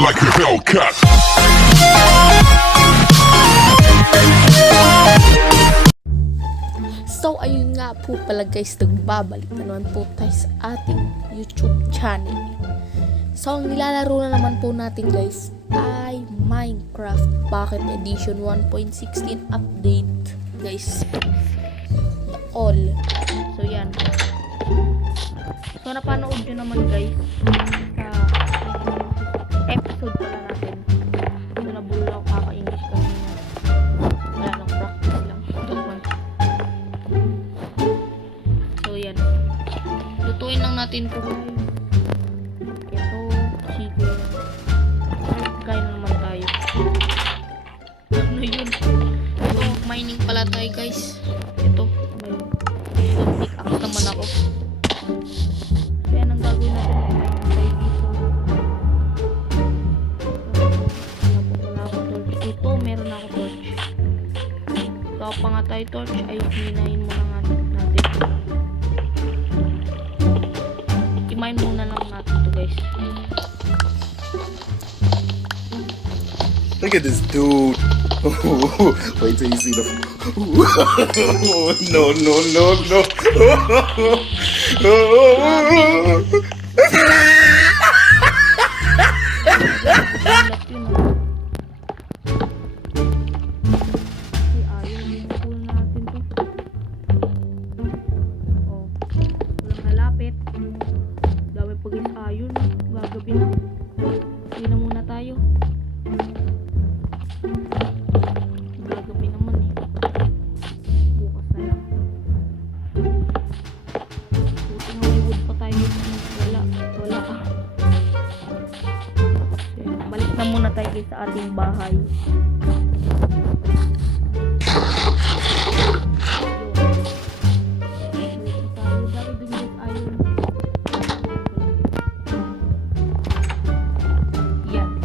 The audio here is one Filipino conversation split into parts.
like a Hellcat. So ayun nga po pala guys, nagbabalik na naman po tayo sa ating YouTube channel. So ang nilalaro na naman po natin guys ay Minecraft Pocket Edition 1.16 update guys. The all. So yan. So napanood nyo naman guys sa episode pala natin. So nabulol ako kaka-English kanina. Wala nang practice lang. So yan. Lutuin lang natin ito guys. Ito, chicken. Kain na naman tayo. Ano yun? So mining pala tayo guys. Ito. May pickaxe naman ako. Kaya ang gagawin natin tayo dito. Wala ako torch. Ito, meron ako torch. So pa nga tayo torch ay hinahin muna nga natin. I-mine muna lang natin ito guys. Look at this dude. Wait till you see the. No, no, no, no. Lahat yun ah. Ay, ayaw yung pool natin to. Oh, walang nalapit. Dami pa guys ayon. Gagabi na. Hindi na muna tayo. Gagabi naman eh. Bukas na lang. Buti nga may wood pa tayo. Wala ka. So, balik na muna tayo guys sa ating bahay. Yan.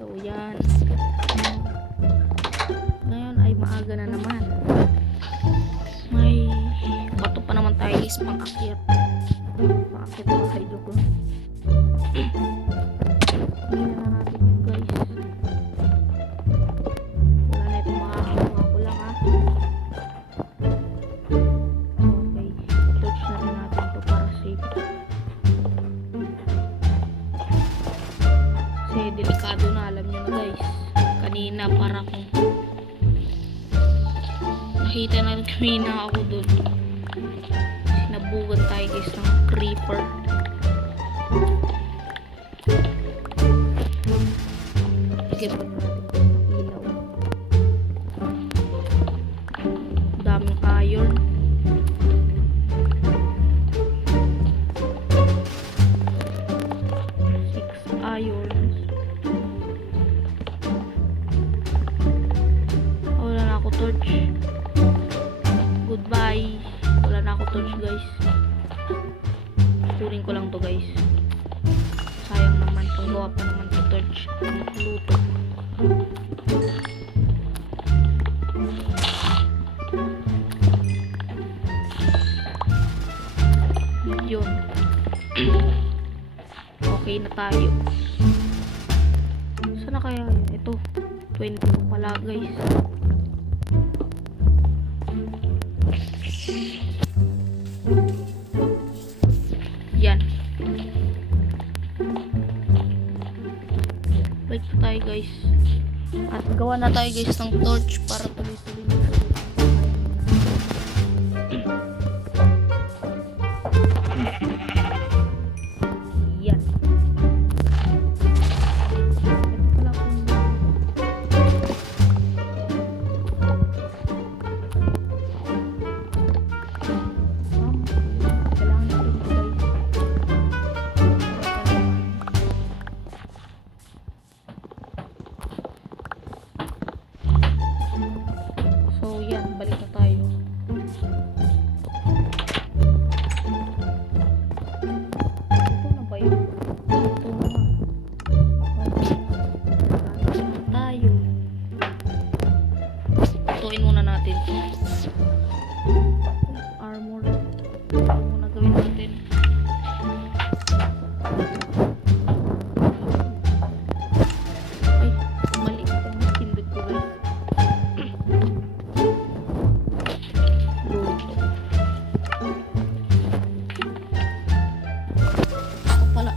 So yan. Ngayon ay maaga na naman. May bato pa naman tayo guys pang-akyat. Pang-akyat ng side ko. Hindi na natin yun guys. Wala na itong makakakuha ko lang ha. Okay. Touch na rin natin ito para safe. Kasi delikado na, alam nyo na guys. Kanina para kung nakita na kanina ako dun. Sinabugan tayo guys ng creeper. Sige pa natin itong ilaw. Daming iron. Six irons. Wala na ako torch. Goodbye. Wala na ako torch guys. Kunin ko lang to guys. Sayang naman. Pagawa pa naman to torch. Luto. Yun. Okay na tayo. Sana kaya yun? Ito. 20 pala guys. Yan. Wait pa tayo guys. At gawa na tayo guys ng torch para tuloy-tuloy na. Yan. Ito pala kung kailangan natin ito guys. Ano muna gawin natin? Ay, mali ang pindot ko guys. Luto. Ito pala.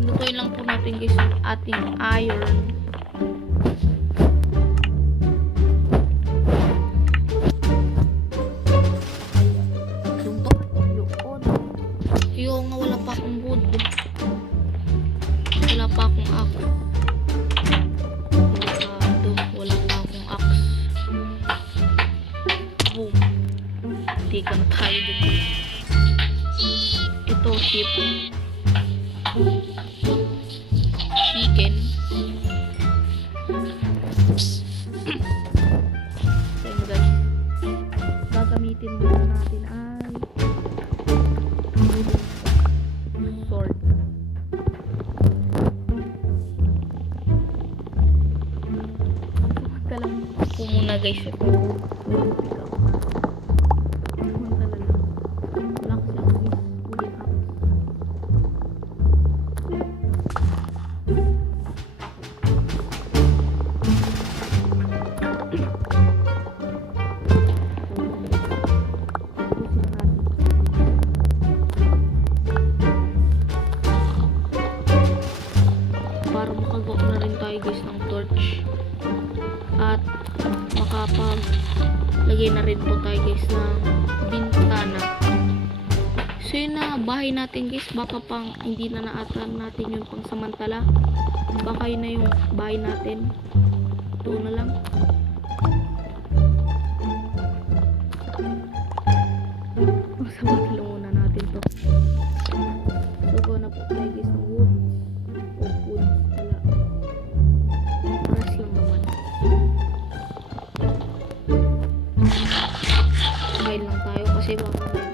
Lutuin lang po natin guys yung ating iron. Yung nga wala pa akong wood. Wala pa akong axe. Wala pa akong axe. Boom. Hindi ka na tayo dito. Ito, sheep. Chicken. So yun guys. Gagamitin muna natin ay sword. Pumunta lang po muna guys ito. Pick up na. Pumunta lang. Wala ko siya guys. Ulit up. Para makagawa na rin tayo guys ng torch at makapaglagay na rin po tayo guys ng bintana. So yun na bahay natin guys, baka pang hindi na naatan natin yung pang samantala, baka yun na yung bahay natin. Ito na lang. Samantala muna natin to. So go na po tayo guys ng wood. Wood pala. Paras lang naman. Kain lang tayo kasi baka may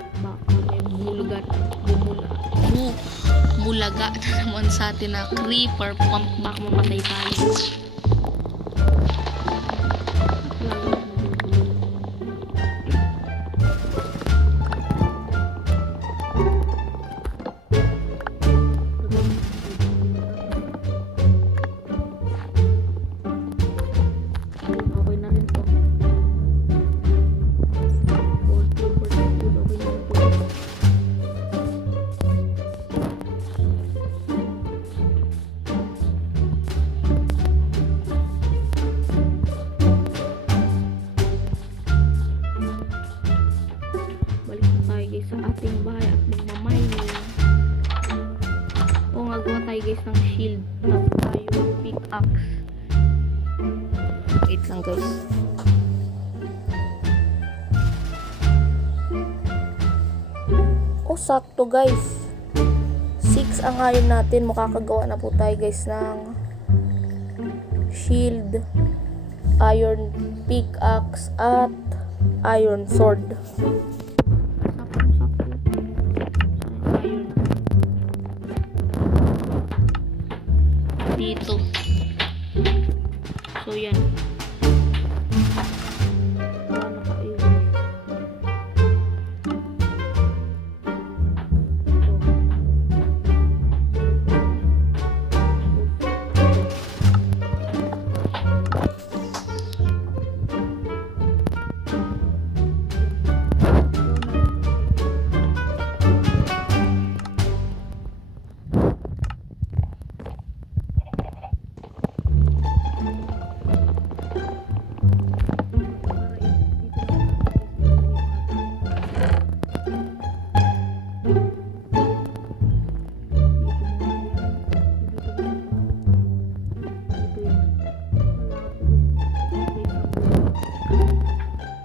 bulaga na naman sa atin na creeper. Baka mamatay tayo. Okay na rin to. 40% food, okay na rin to. Balik na tayo guys sa ating bahay at magmamining. O gagawa tayo guys ng shield. Tapos tayo pickaxe. Wait lang guys. Oh, sakto guys. 6 ang iron natin. Makakagawa na po tayo guys ng shield, iron pickaxe at iron sword. Dito. So yan.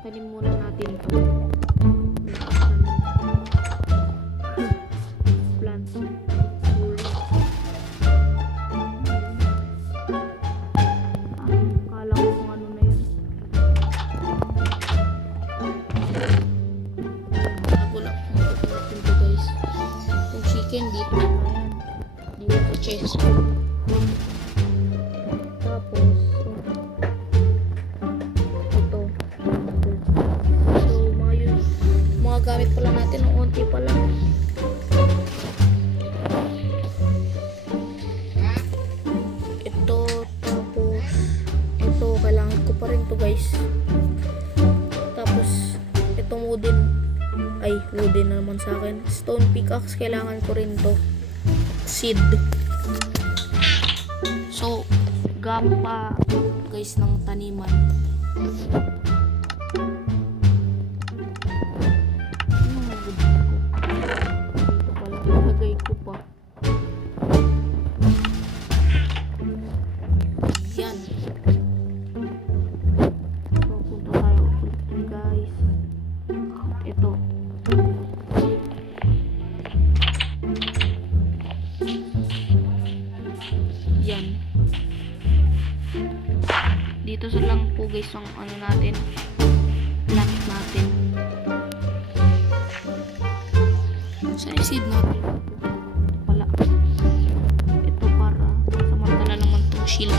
Tanim muna natin ito. Plant. Kala ko kung ano na yun. Nagulak natin ito guys. Yung chicken dito na yan. Dito sa chest. Tapos ito, kailangan ko pa rin to guys. Tapos, itong wooden na naman sa akin. Stone pickaxe, kailangan ko rin to. Seed. So, gapa guys ng taniman. Lagay ko pa. Yan. So, punta tayo ulit guys. Ito. Yan. Dito sa lang po guys ang ano natin. Plant natin. Sa seed natin. Wala. Ito para samantala naman tong shield.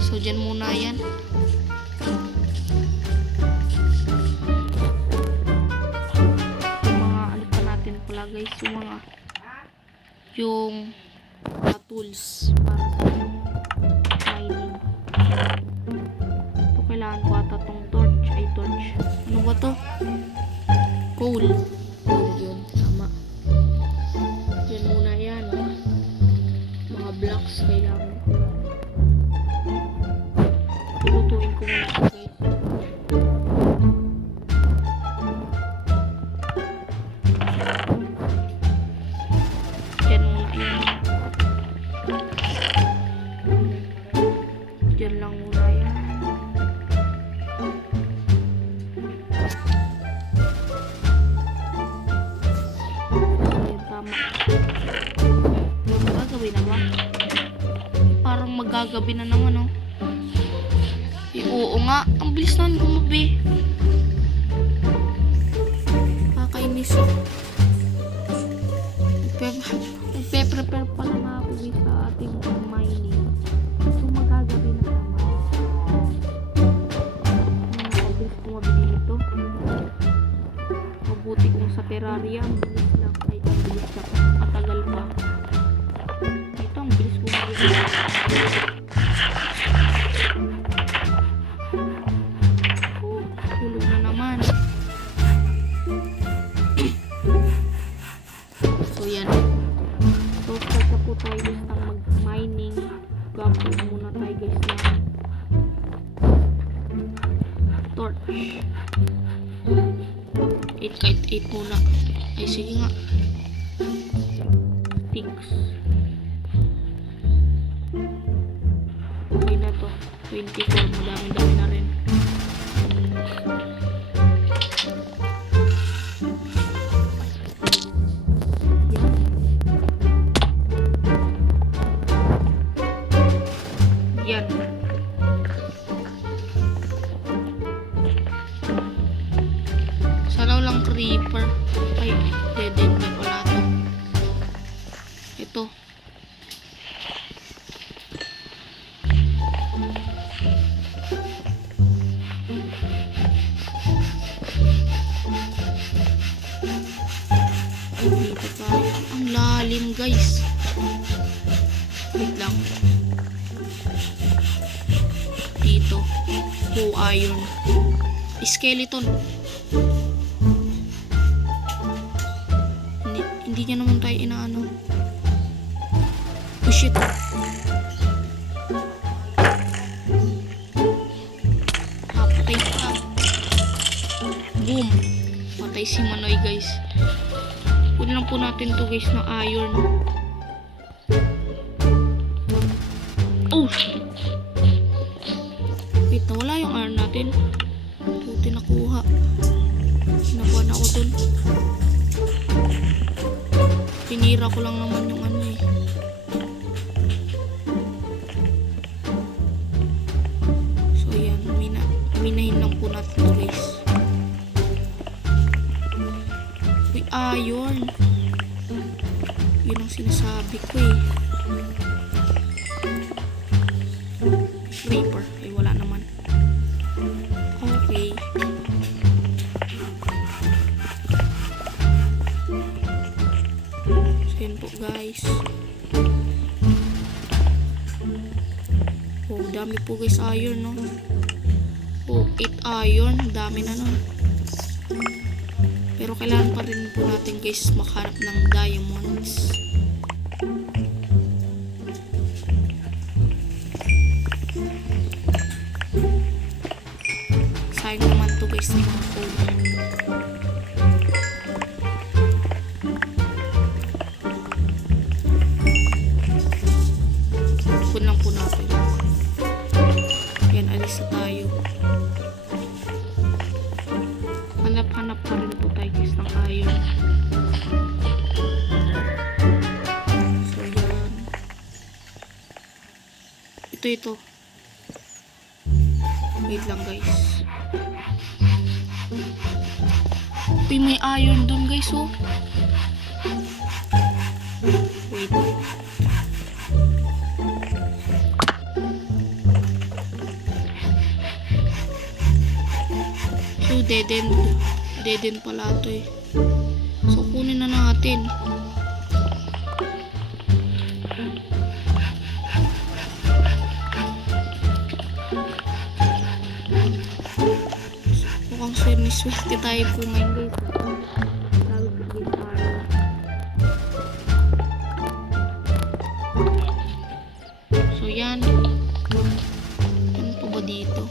So, dyan muna yan. Yung mga ano pa natin pala guys. Yung tools para sa mining. Ito kailangan ko ata tong torch. Ano ba to? Coal yun, tama. Yan muna yan. Mga blocks kailangan ko. Lutuin ko muna ito guys. Yan muna yan. Diyan lang muna yan. Ayun, tama. Magagabi na ba? Parang magagabi na naman, oh. Oo nga, ang bilis na gumabi. Kakainis, oh. Nagpe-prepare pa lang ako sa ating mining. So, magagabi na naman. Mabilis ko mabili ito. Mabuti kung sa Terraria, ang bilis lang. Ay, ang bilis na. Matagal pa. Ito, ang bilis ko mabili. Tulog na naman. So, yan. So, pagka po tayo guys ng mag-mining, gapo muna tayo guys ng torch. 8 kahit 8 muna. Ay, sige nga. Sticks. Okay na to. 24. Madami-dami na rin. Yan. Saraw lang creeper. Ay, dead end na pala to. Ito. Dito tayo. Ang lalim guys. Wait lang. Dito. Iron. Skeleton. Hindi niya naman tayo inaano. Oh shit. Patay ka. Boom. Patay si Manoy guys. Pwede lang po natin to guys na iron. Oh shit. Wait, nawala yung iron natin. Puti nakuha. Sinakuha na ako dun. Pinira ko lang naman yung ano eh. So yan, minahin lang po natin to guys. Uy, iron. Yun ang sinasabi ko eh. Creeper. Ay, wala naman. Okay. So, yun po guys. dami po guys iron, no? Oh, 8 iron. Dami na nun. Pero kailangan pa rin po natin guys makahanap ng diamonds. Sayang naman to guys ng mga coal. Pun lang po natin. Yan, alis na tayo. Hanap-hanap pa rin po tayo guys ng iron. So yan. Ito. Wait lang guys. Uy, may iron dun guys, oh. Wait. So, dead end pala ito eh. So, kunin na natin. Mukhang swerte tayo po ngayon guys. Lalo po guys tayo. So, yan. Ano pa ba dito?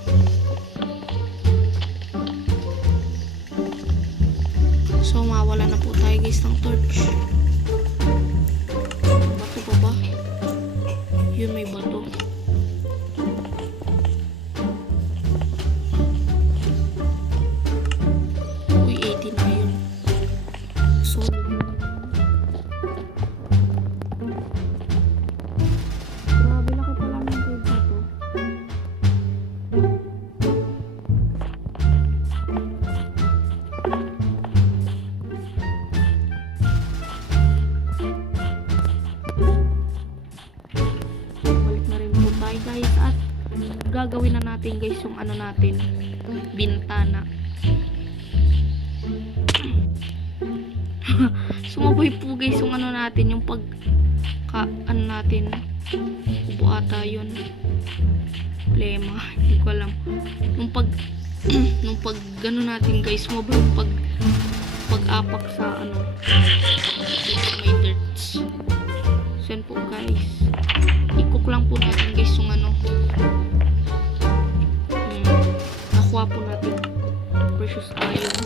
So, mawala na po tayo guys ng torch. Bato pa ba? Yun, may bato. Uy, 18 na yun. Solid. Grabe, laki pala ng cave na to. Balik na rin po tayo guys at gagawin na natin guys yung ano natin, bintana. Sumabay po guys yung ano natin, yung ano natin, ubo ata yun, problema, hindi ko alam, nung pag gano'n natin guys, sumabay yung pag-apak sa ano, may dirts. So yan po guys, i-cook lang po natin guys yung ano, nakuha po natin precious iron.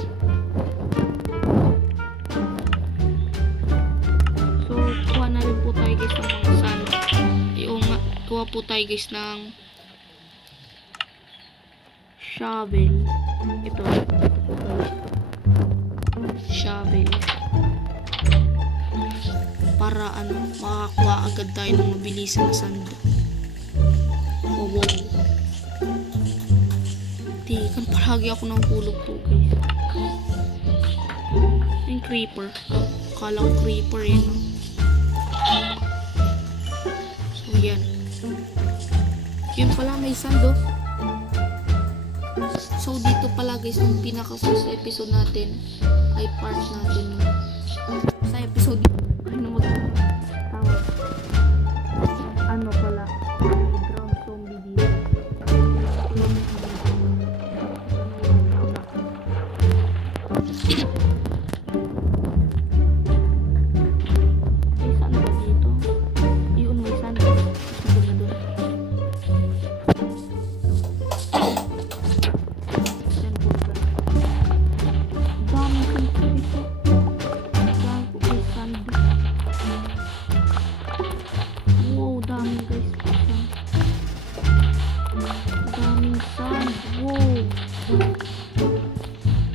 So kuha na rin po tayo guys ng mga sand. Kuha po tayo guys ng shovel. Ito shovel para ano, makakuha agad tayo ng mabilisan na sand. Oh, wow. Tikan, palagi ako ng hulog po guys. Yung creeper. Akala ko creeper eh, no? So yan. Yun pala, may sand oh. So dito pala guys, yung pinaka-first episode natin ay part natin sa episode ano tawag, ano pala, ground zombie dito. May saan ba dito? Yun, may saan. Siguro na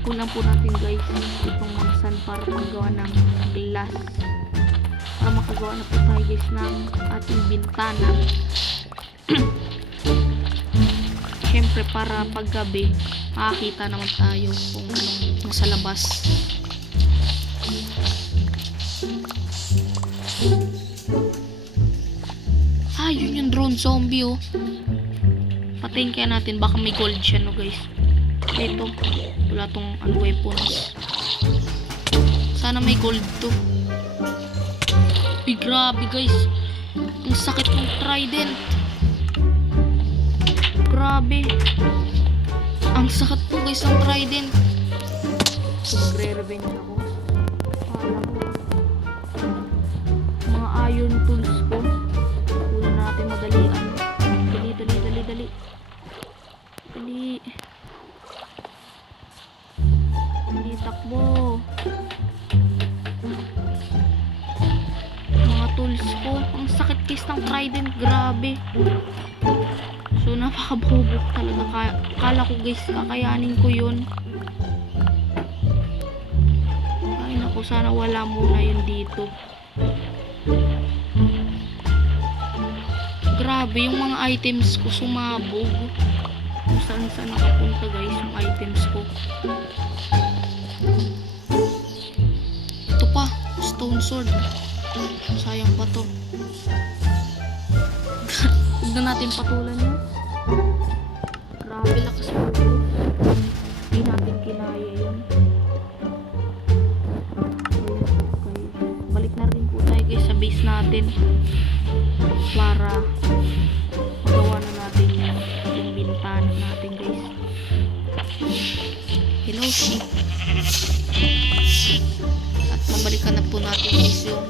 kulang po natin guys itong mga sand para magawa ng glass, para makagawa na po tayo guys ng ating bintana. Syempre para paggabi makakita naman tayo kung anong nasa labas. Yun yung drone zombie oh. Patayin kaya natin, baka may gold siya no guys. Ito, wala tong weapons. Sana may gold to. Uy, grabe guys, ang sakit ng trident. grabe. Ang sakit po guys ng trident. So, magre-revenge ako. Kala ko. Mga iron tools ko. Una natin madalian. Dali. Dali. Dali, takbo. Mga tools ko. Ang sakit guys ng trident. Grabe. So, napakabubok talaga. Kala ko guys, kakayanin ko yun. Ay, naku, sana wala muna yun dito. Grabe, yung mga items ko sumabog. Kung saan nakapunta guys, yung items ko. Ito pa, stone sword. Sayang pa to. Huwag na natin patulan yun. Grabe, lakas mo. Hindi natin kinaya yun. Okay. Balik na rin po tayo guys sa base natin. Para magawa na natin yung bintana natin guys. Hello, sheep. At mabalikan na po natin guys yung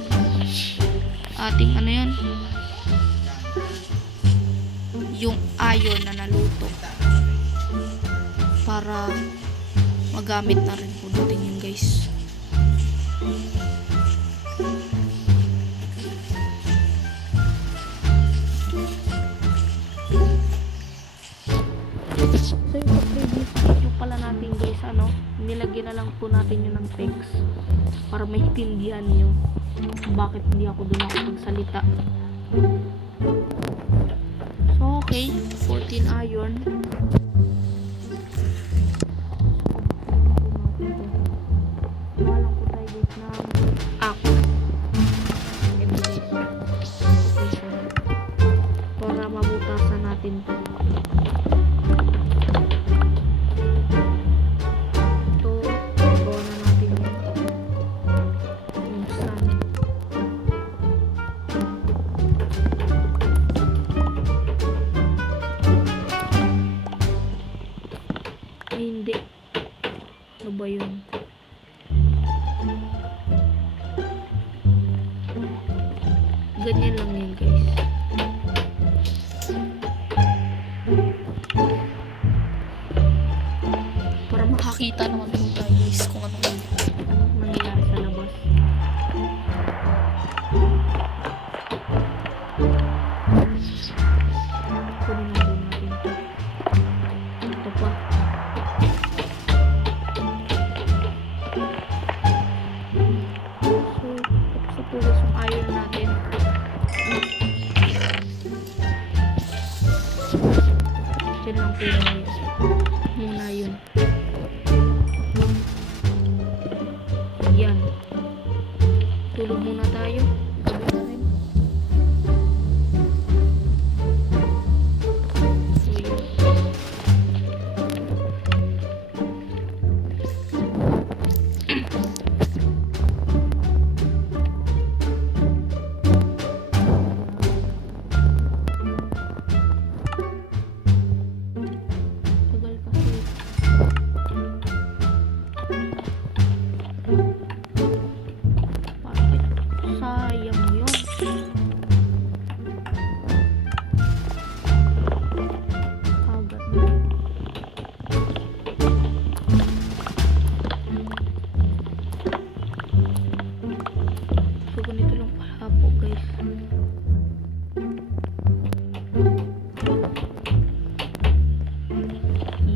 ating ano yan, yung iron na naluto para magamit na rin po natin yun guys. So yung previous video pala natin guys, ano, nilagyan na lang po natin yun ng text para maintindihan nyo bakit hindi ako doon ako magsalita. So okay, 14 iron. Walang po tayo guys ng ako para mabutasan natin to. Hindi. Ano ba yun? Ganyan lang yun guys. Para makakita naman po tayo guys kung ano nangyayari sa labas. Kunin natin ito. Ito pa. Pulis yung iron natin. Diyan lang po muna yun. Yan. Tulog muna tayo. Gabi na rin. So yun.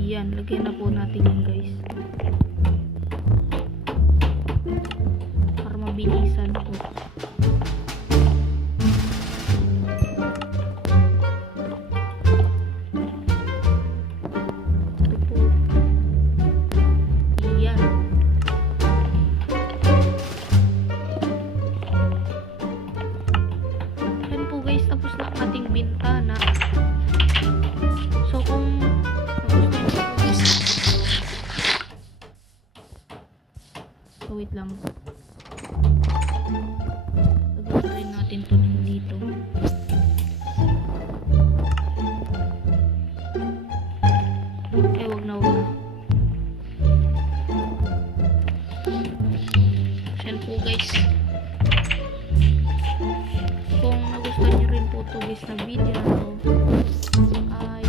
Yan, lagyan na po natin yun guys. Para mabilisan po. Ito po. Yan. Yan po guys, tapos na ang ating bintana. So kung so wait lang. Lagyan natin to dito. ay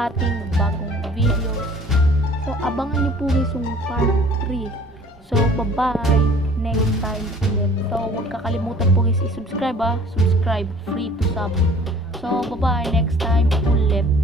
ating bagong videos. So, abangan nyo po guys yung part 3. So, bye-bye. Next time ulit. So, huwag kakalimutan po guys i-subscribe Subscribe. Free to sub. So, bye-bye. Next time ulit.